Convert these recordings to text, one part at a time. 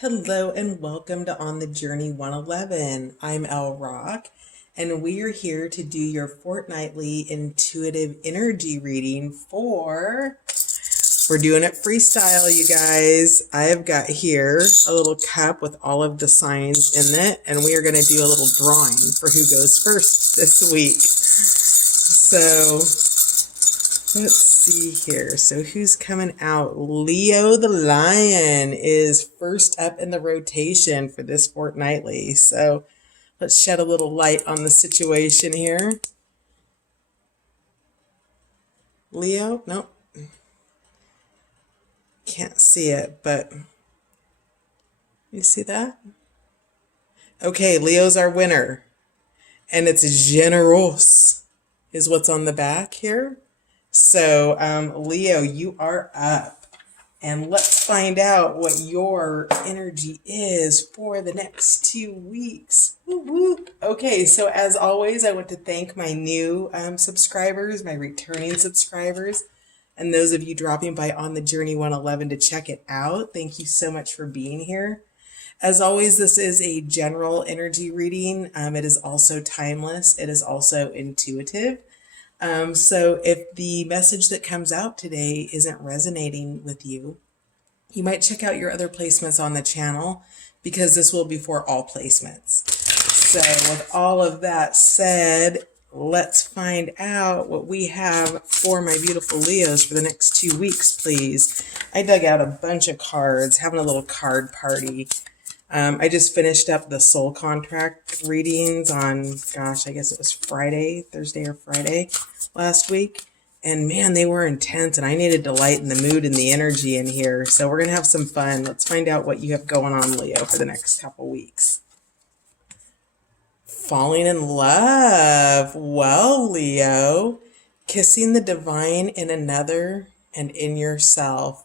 Hello and welcome to On the Journey 111. I'm El Rock, and we are here to do your fortnightly intuitive energy reading we're doing it freestyle, you guys. I have got here a little cup with all of the signs in it, and we are going to do a little drawing for who goes first this week. So let's see here. So who's coming out? Leo the Lion is first up in the rotation for this fortnightly. So let's shed a little light on the situation here. Leo? Nope. Can't see it, but you see that? Okay, Leo's our winner. And it's generous is what's on the back here. So, Leo, you are up. And let's find out what your energy is for the next 2 weeks. Woo woo. Okay, so as always, I want to thank my new subscribers, my returning subscribers, and those of you dropping by On the Journey 111 to check it out. Thank you so much for being here. As always, this is a general energy reading. It is also timeless. It is also intuitive. So if the message that comes out today isn't resonating with you, you might check out your other placements on the channel because this will be for all placements. So with all of that said, let's find out what we have for my beautiful Leos for the next 2 weeks, please. I dug out a bunch of cards, having a little card party. I just finished up the soul contract readings on, I guess it was Thursday or Friday last week. And man, they were intense, and I needed to lighten the mood and the energy in here. So we're going to have some fun. Let's find out what you have going on, Leo, for the next couple weeks. Falling in love. Well, Leo, kissing the divine in another and in yourself.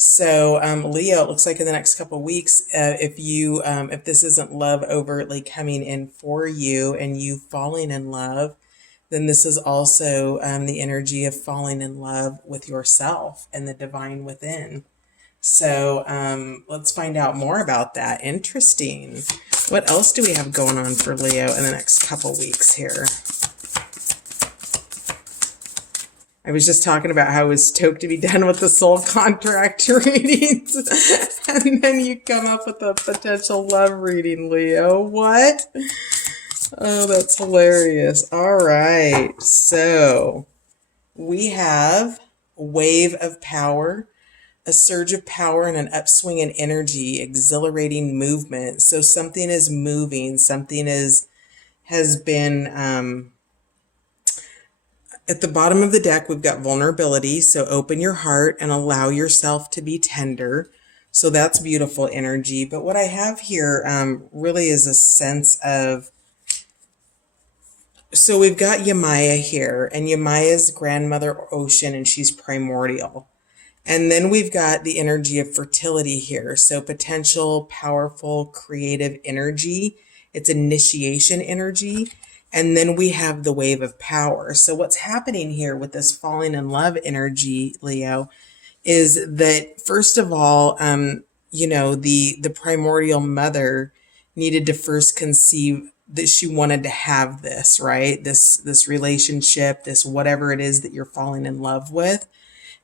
So, Leo, it looks like in the next couple of weeks, if this isn't love overtly coming in for you and you falling in love, then this is also the energy of falling in love with yourself and the divine within. So let's find out more about that. Interesting. What else do we have going on for Leo in the next couple weeks here? I was just talking about how I was stoked to be done with the soul contract readings. And then you come up with a potential love reading, Leo. What? Oh, that's hilarious. All right. So we have a wave of power, a surge of power, and an upswing in energy, exhilarating movement. So something is moving. Something has been... At the bottom of the deck, we've got vulnerability. So open your heart and allow yourself to be tender. So that's beautiful energy. But what I have here really is a sense of, so we've got Yamaya here, and Yamaya's grandmother ocean, and she's primordial. And then we've got the energy of fertility here. So potential, powerful, creative energy. It's initiation energy. And then we have the wave of power. So what's happening here with this falling in love energy, Leo, is that first of all, the primordial mother needed to first conceive that she wanted to have this, right? This relationship, this whatever it is that you're falling in love with.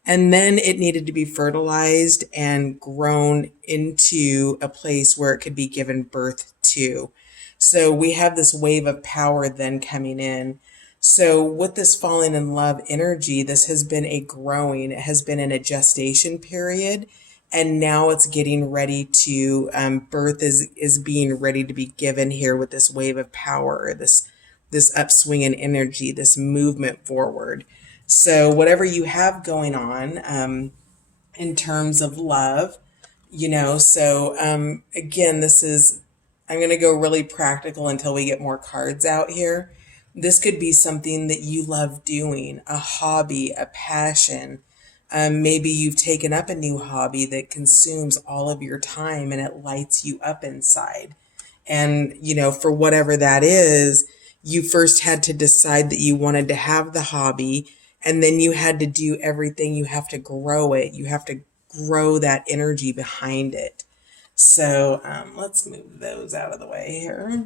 And then it needed to be fertilized and grown into a place where it could be given birth to. So we have this wave of power then coming in. So with this falling in love energy, this has been a growing, it has been in a gestation period. And now it's getting ready to, birth is being ready to be given here with this wave of power, this upswing in energy, this movement forward. So whatever you have going on in terms of love, again, I'm going to go really practical until we get more cards out here. This could be something that you love doing, a hobby, a passion. Maybe you've taken up a new hobby that consumes all of your time and it lights you up inside. And, for whatever that is, you first had to decide that you wanted to have the hobby, and then you had to do everything. You have to grow it. You have to grow that energy behind it. So let's move those out of the way here.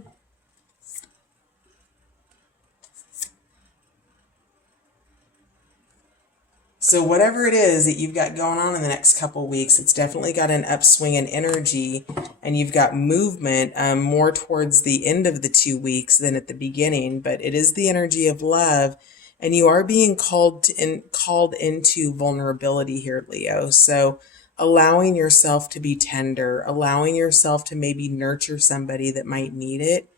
So whatever it is that you've got going on in the next couple of weeks, it's definitely got an upswing in energy, and you've got movement more towards the end of the 2 weeks than at the beginning. But it is the energy of love, and you are being called into vulnerability here, Leo. So allowing yourself to be tender, allowing yourself to maybe nurture somebody that might need it,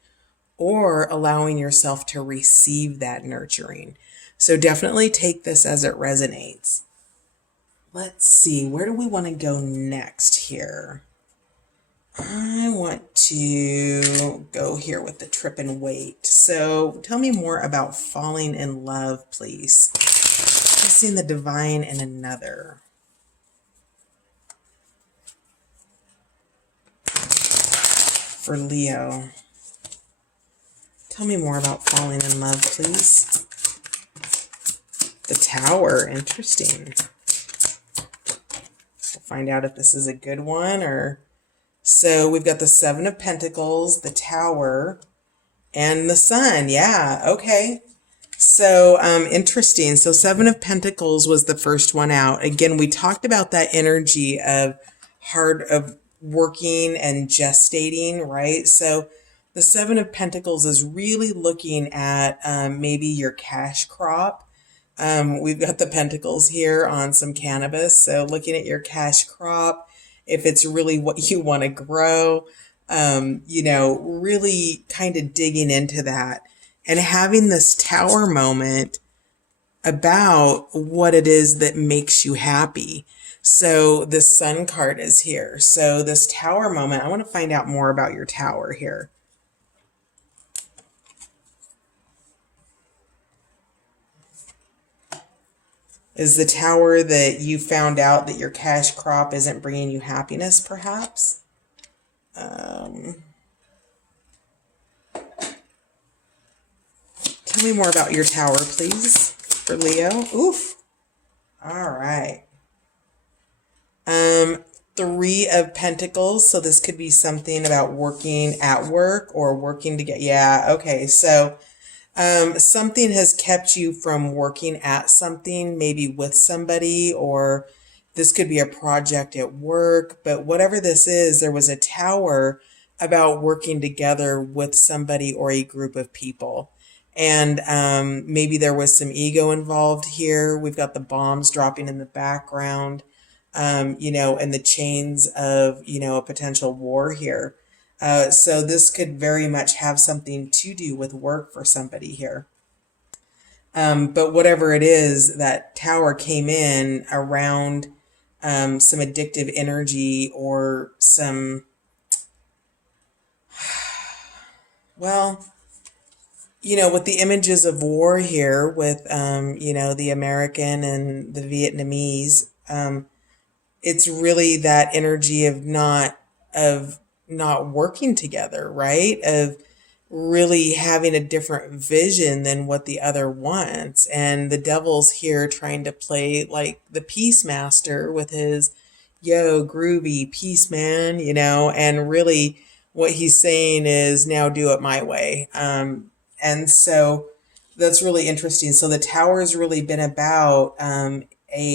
or allowing yourself to receive that nurturing. So definitely take this as it resonates. Let's see, where do we want to go next here? I want to go here with the trip and wait. So tell me more about falling in love, please. I've seen the divine in another. For Leo. Tell me more about falling in love, please. The Tower, interesting. We'll find out if this is a good one or... So we've got the Seven of Pentacles, the Tower, and the Sun. Yeah, okay. So interesting. So Seven of Pentacles was the first one out. Again, we talked about that energy of working and gestating, right? So the Seven of Pentacles is really looking at maybe your cash crop. We've got the pentacles here on some cannabis. So looking at your cash crop, if it's really what you want to grow, really kind of digging into that and having this Tower moment about what it is that makes you happy. So the Sun card is here. So this Tower moment, I want to find out more about your Tower here. Is the Tower that you found out that your cash crop isn't bringing you happiness, perhaps? Tell me more about your Tower, please, for Leo. Oof. All right. Three of Pentacles. So this could be something about working at work or working to get... Yeah, okay. So something has kept you from working at something, maybe with somebody, or this could be a project at work. But whatever this is, there was a Tower about working together with somebody or a group of people. And maybe there was some ego involved here. We've got the bombs dropping in the background, and the chains of, a potential war here. So this could very much have something to do with work for somebody here. But whatever it is, that Tower came in around some addictive energy or some, well, with the images of war here with, the American and the Vietnamese, it's really that energy of not working together, right? Of really having a different vision than what the other wants. And the devil's here trying to play like the peace master with his, groovy peace man, and really what he's saying is, now do it my way. And so that's really interesting. So the Tower has really been about an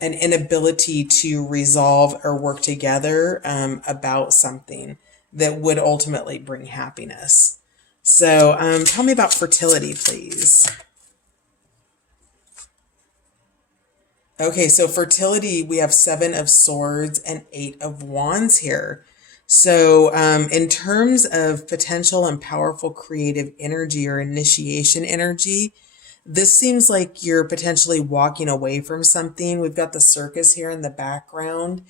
inability to resolve or work together about something that would ultimately bring happiness. So tell me about fertility, please. Okay, so fertility, we have Seven of Swords and Eight of Wands here. So in terms of potential and powerful creative energy or initiation energy, this seems like you're potentially walking away from something. We've got the circus here in the background,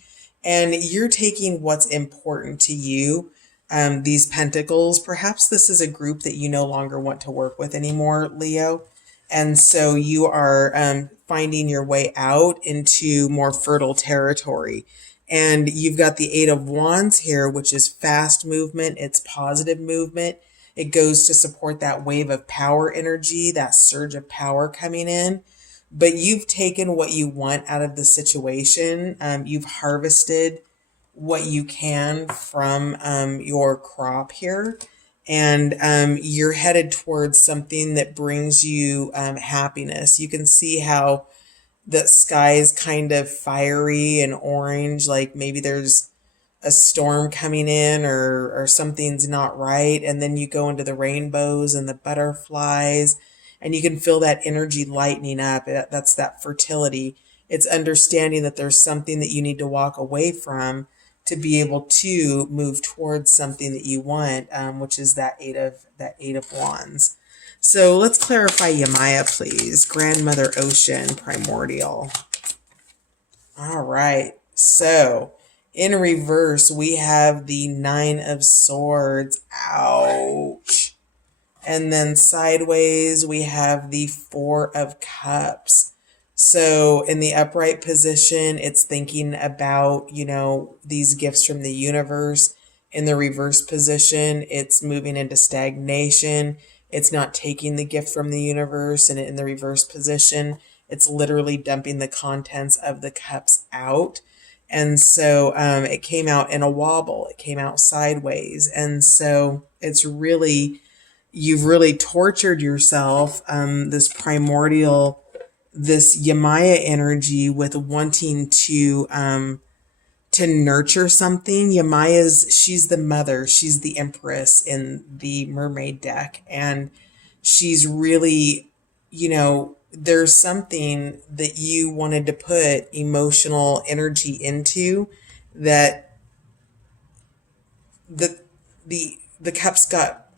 and you're taking what's important to you. These pentacles, perhaps this is a group that you no longer want to work with anymore, Leo. And so you are finding your way out into more fertile territory. And you've got the Eight of Wands here, which is fast movement. It's positive movement. It goes to support that wave of power energy, that surge of power coming in. But you've taken what you want out of the situation. You've harvested what you can from your crop here. And you're headed towards something that brings you happiness. You can see how the sky is kind of fiery and orange, like maybe there's a storm coming in, or something's not right, and then you go into the rainbows and the butterflies, and you can feel that energy lightening up. That's that fertility. It's understanding that there's something that you need to walk away from to be able to move towards something that you want, which is that eight of wands. So let's clarify Yamaya, please. Grandmother Ocean, primordial. All right. So in reverse, we have the Nine of Swords. Ouch. And then sideways, we have the Four of Cups. So in the upright position, it's thinking about, these gifts from the universe. In the reverse position, it's moving into stagnation. It's not taking the gift from the universe. And in the reverse position, it's literally dumping the contents of the cups out. And so it came out in a wobble. It came out sideways. And so you've really tortured yourself, this primordial, this Yamaya energy, with wanting to nurture something. She's the mother, she's the empress in the mermaid deck. And she's really, there's something that you wanted to put emotional energy into that the cups got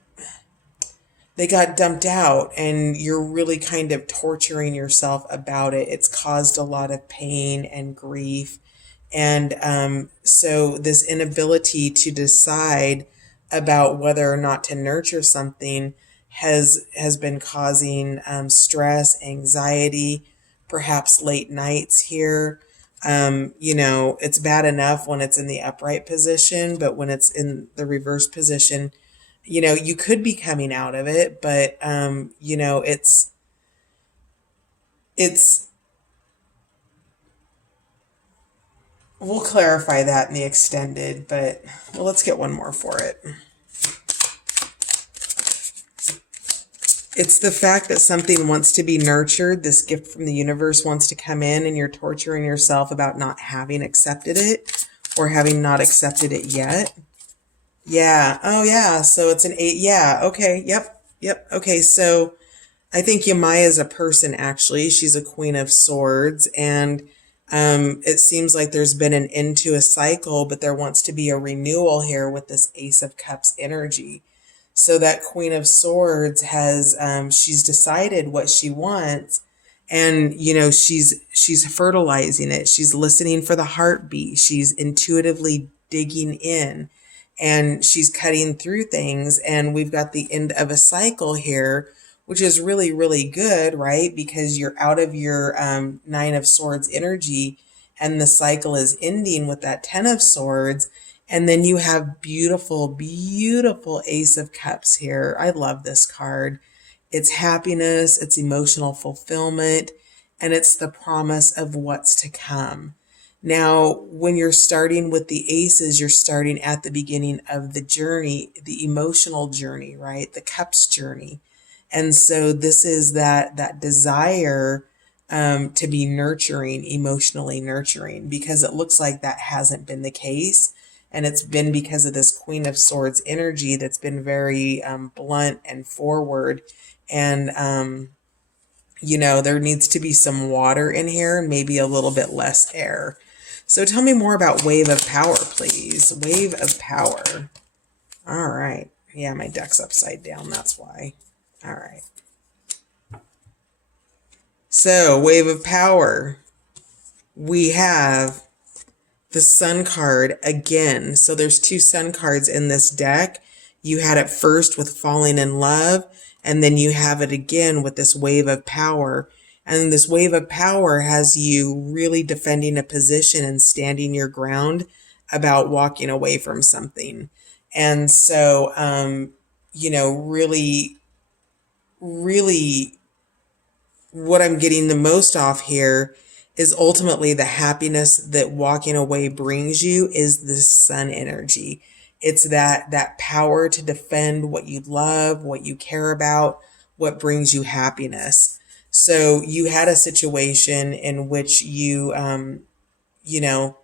dumped out, and you're really kind of torturing yourself about it. It's caused a lot of pain and grief. And so this inability to decide about whether or not to nurture something has been causing stress, anxiety, perhaps late nights here. It's bad enough when it's in the upright position, but when it's in the reverse position, you could be coming out of it, but it's we'll clarify that in the extended, but let's get one more for it. It's the fact that something wants to be nurtured. This gift from the universe wants to come in, and you're torturing yourself about not having accepted it, or having not accepted it yet. Yeah. Oh, yeah. So it's an 8. Yeah. Okay. Yep. Okay. So I think Yamaya is a person, actually. She's a Queen of Swords, and it seems like there's been an end to a cycle, but there wants to be a renewal here with this Ace of Cups energy. So that Queen of Swords she's decided what she wants, and she's fertilizing it. She's listening for the heartbeat. She's intuitively digging in, and she's cutting through things. And we've got the end of a cycle here, which is really, really good, right? Because you're out of your Nine of Swords energy, and the cycle is ending with that Ten of Swords. And then you have beautiful, beautiful Ace of Cups here. I love this card. It's happiness, it's emotional fulfillment, and it's the promise of what's to come. Now, when you're starting with the aces, you're starting at the beginning of the journey, the emotional journey, right? The cups journey. And so this is that desire to be nurturing, emotionally nurturing, because it looks like that hasn't been the case. And it's been because of this Queen of Swords energy that's been very blunt and forward. And, there needs to be some water in here and maybe a little bit less air. So tell me more about Wave of Power, please. Wave of Power. All right. Yeah, my deck's upside down. That's why. All right. So, Wave of Power. We have the Sun card again. So there's 2 Sun cards in this deck. You had it first with Falling in Love, and then you have it again with this Wave of Power. And this Wave of Power has you really defending a position and standing your ground about walking away from something. And so, really, really what I'm getting the most off here is ultimately the happiness that walking away brings you is the sun energy. It's that power to defend what you love, what you care about, what brings you happiness. So you had a situation in which you know,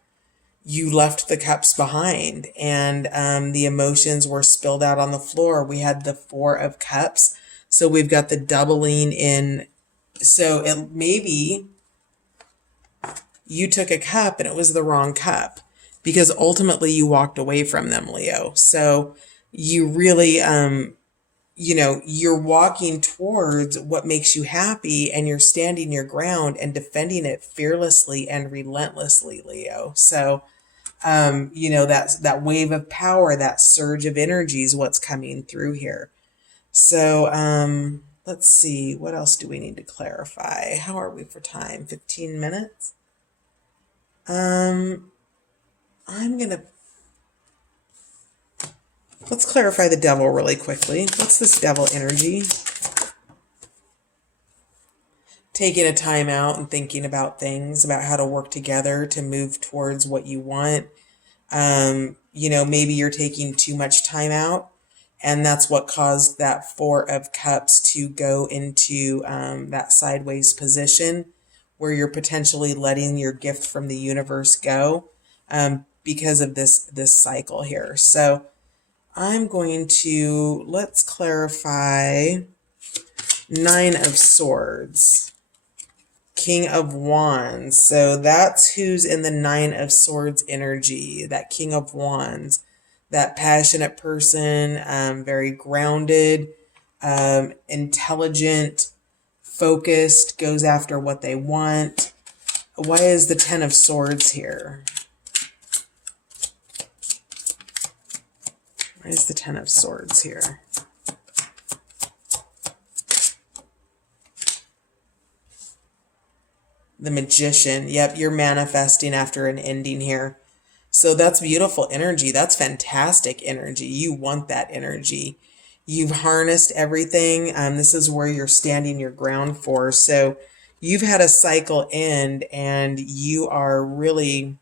you left the cups behind, and the emotions were spilled out on the floor. We had the Four of Cups. So we've got the doubling in. So it maybe you took a cup and it was the wrong cup because ultimately you walked away from them, Leo. So you really, you're walking towards what makes you happy, and you're standing your ground and defending it fearlessly and relentlessly, Leo. So, that's that wave of power, that surge of energy is what's coming through here. So, let's see, what else do we need to clarify? How are we for time? 15 minutes? I'm gonna let's clarify the devil really quickly. What's this devil energy? Taking a time out and thinking about things, about how to work together to move towards what you want. Maybe you're taking too much time out, and that's what caused that Four of Cups to go into that sideways position where you're potentially letting your gift from the universe go because of this cycle here. So I'm going to, let's clarify Nine of Swords, King of Wands. So that's who's in the Nine of Swords energy, that King of Wands, that passionate person, very grounded, intelligent, focused, goes after what they want. Why is the Ten of Swords here? Why is the Ten of Swords here? The Magician. Yep, you're manifesting after an ending here. So that's beautiful energy. That's fantastic energy. You want that energy. You've harnessed everything. This is where you're standing your ground for. So you've had a cycle end, and you are really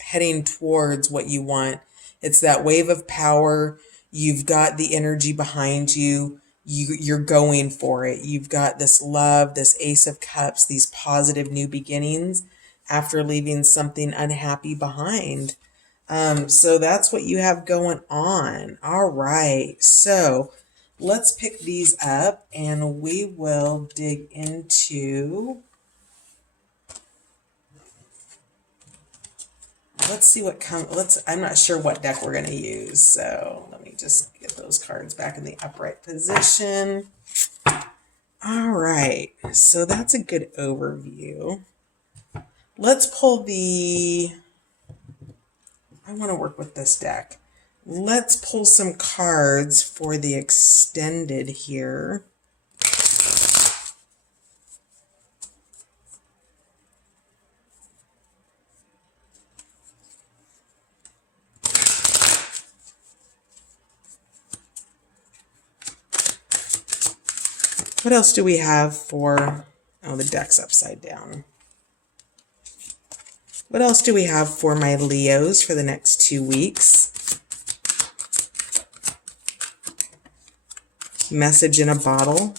heading towards what you want. It's that wave of power. You've got the energy behind you. You're going for it. You've got this love, this Ace of Cups, these positive new beginnings after leaving something unhappy behind. So that's what you have going on. All right. So let's pick these up and we will dig into, let's see what comes. I'm not sure what deck we're going to use. So let me just get those cards back in the upright position. All right. So that's a good overview. Let's pull I want to work with this deck. Let's pull some cards for the extended here. What else do we have for, oh, the deck's upside down. What else do we have for my Leos for the next 2 weeks? Message in a bottle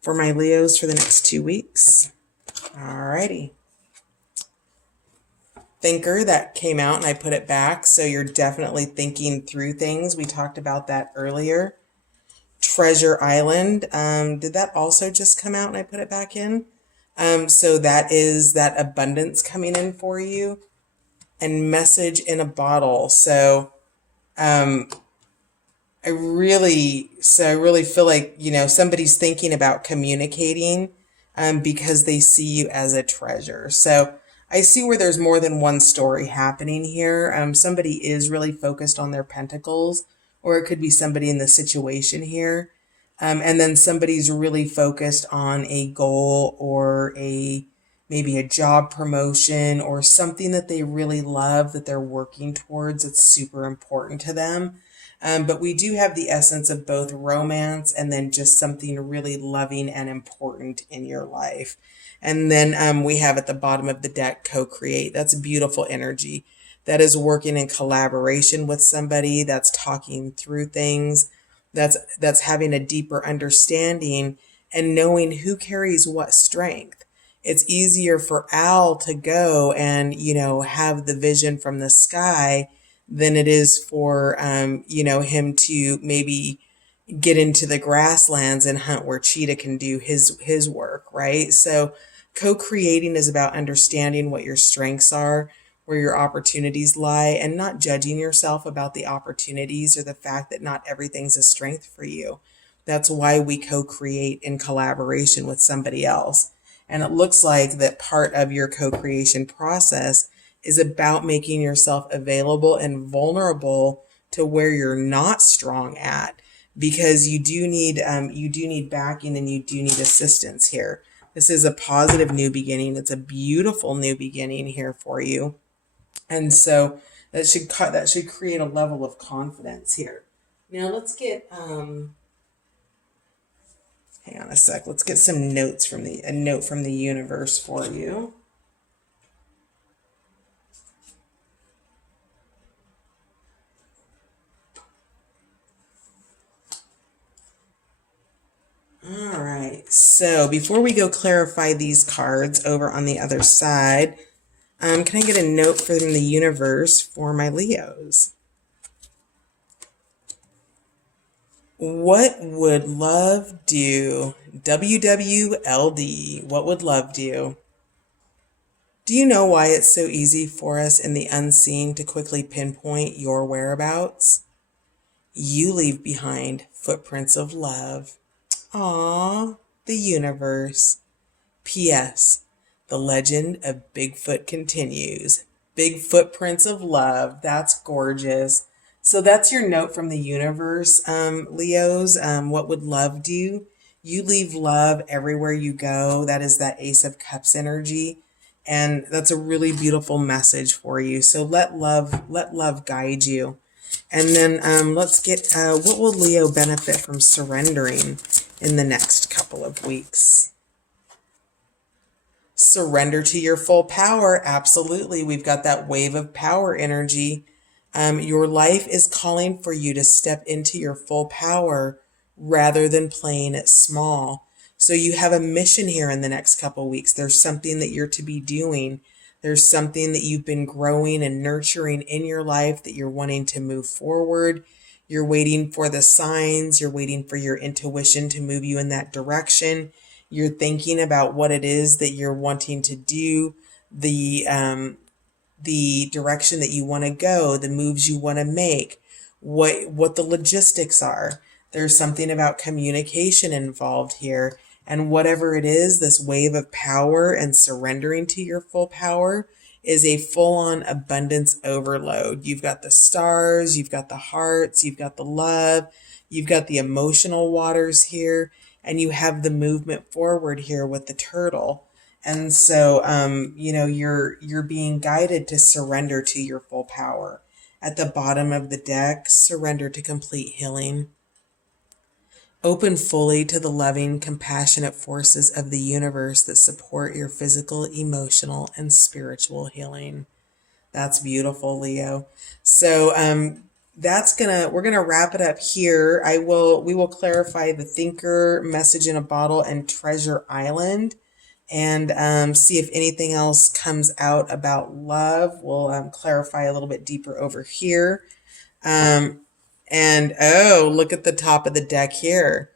for my Leos for the next 2 weeks. Alrighty. Thinker, that came out and I put it back. So you're definitely thinking through things. We talked about that earlier. Treasure Island. Did that also just come out and I put it back in? So that is that abundance coming in for you. And Message in a Bottle. So I really feel like, somebody's thinking about communicating because they see you as a treasure. So I see where there's more than one story happening here. Somebody is really focused on their pentacles, or it could be somebody in the situation here. And then somebody's really focused on a goal or maybe a job promotion or something that they really love that they're working towards. It's super important to them. But we do have the essence of both romance and then just something really loving and important in your life. And then we have at the bottom of the deck co-create. That's beautiful energy. That is working in collaboration with somebody, that's talking through things, that's having a deeper understanding and knowing who carries what strength. It's easier for Al to go and, have the vision from the sky than it is for, him to maybe get into the grasslands and hunt where Cheetah can do his work, right? So co-creating is about understanding what your strengths are, where your opportunities lie, and not judging yourself about the opportunities or the fact that not everything's a strength for you. That's why we co-create in collaboration with somebody else. And it looks like that part of your co-creation process is about making yourself available and vulnerable to where you're not strong at, because you do need backing and you do need assistance here. This is a positive new beginning. It's a beautiful new beginning here for you. And so that should create a level of confidence here. Now let's get hang on a sec. Let's get some notes from a note from the universe for you. All right. So before we go clarify these cards over on the other side, can I get a note from the universe for my Leos? What would love do? WWLD. What would love do? Do you know why it's so easy for us in the unseen to quickly pinpoint your whereabouts? You leave behind footprints of love. Aww, the universe. P.S. The legend of Bigfoot continues. Big footprints of love. That's gorgeous. So that's your note from the universe, Leos. What would love do? You leave love everywhere you go. That is that Ace of Cups energy. And that's a really beautiful message for you. So let love guide you. And then let's get, what will Leo benefit from surrendering in the next couple of weeks? Surrender to your full power. Absolutely. We've got that wave of power energy. Your life is calling for you to step into your full power rather than playing it small. So you have a mission here in the next couple of weeks. There's something that you're to be doing. There's something that you've been growing and nurturing in your life that you're wanting to move forward. You're waiting for the signs. You're waiting for your intuition to move you in that direction. You're thinking about what it is that you're wanting to do, the direction that you want to go, the moves you want to make, what the logistics are. There's something about communication involved here. And whatever it is, this wave of power and surrendering to your full power is a full-on abundance overload. You've got the stars, you've got the hearts, you've got the love, you've got the emotional waters here, and you have the movement forward here with the turtle. And so, you're being guided to surrender to your full power. At the bottom of the deck, surrender to complete healing. Open fully to the loving, compassionate forces of the universe that support your physical, emotional, and spiritual healing. That's beautiful, Leo. So, we're gonna wrap it up here. We will clarify the Thinker, Message in a Bottle, and Treasure Island, and see if anything else comes out about love. We'll clarify a little bit deeper over here. And oh, look at the top of the deck here.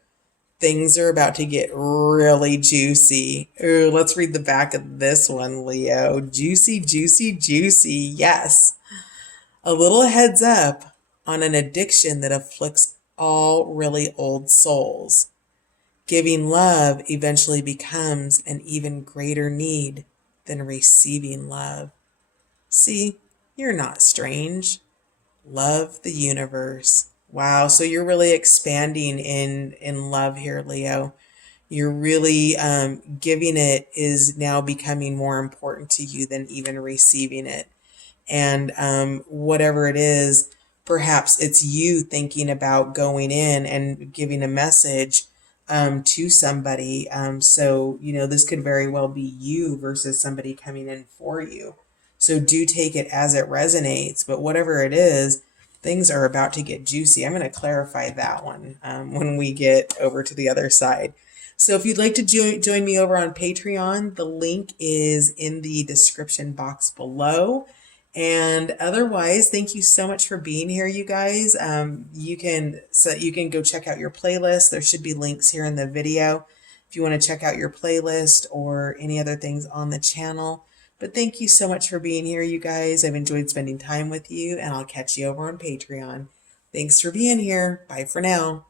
Things are about to get really juicy. Ooh, let's read the back of this one, Leo. Juicy, juicy, juicy. Yes. A little heads up on an addiction that afflicts all really old souls. Giving love eventually becomes an even greater need than receiving love. See, you're not strange. Love the universe. Wow, so you're really expanding in love here, Leo. You're really giving it is now becoming more important to you than even receiving it. And whatever it is, perhaps it's you thinking about going in and giving a message to somebody. So, this could very well be you versus somebody coming in for you. So do take it as it resonates. But whatever it is, things are about to get juicy. I'm going to clarify that one when we get over to the other side. So if you'd like to join me over on Patreon, the link is in the description box below. And otherwise, thank you so much for being here, you guys. You can go check out your playlist. There should be links here in the video if you want to check out your playlist or any other things on the channel. But thank you so much for being here, you guys. I've enjoyed spending time with you, and I'll catch you over on Patreon. Thanks for being here. Bye for now.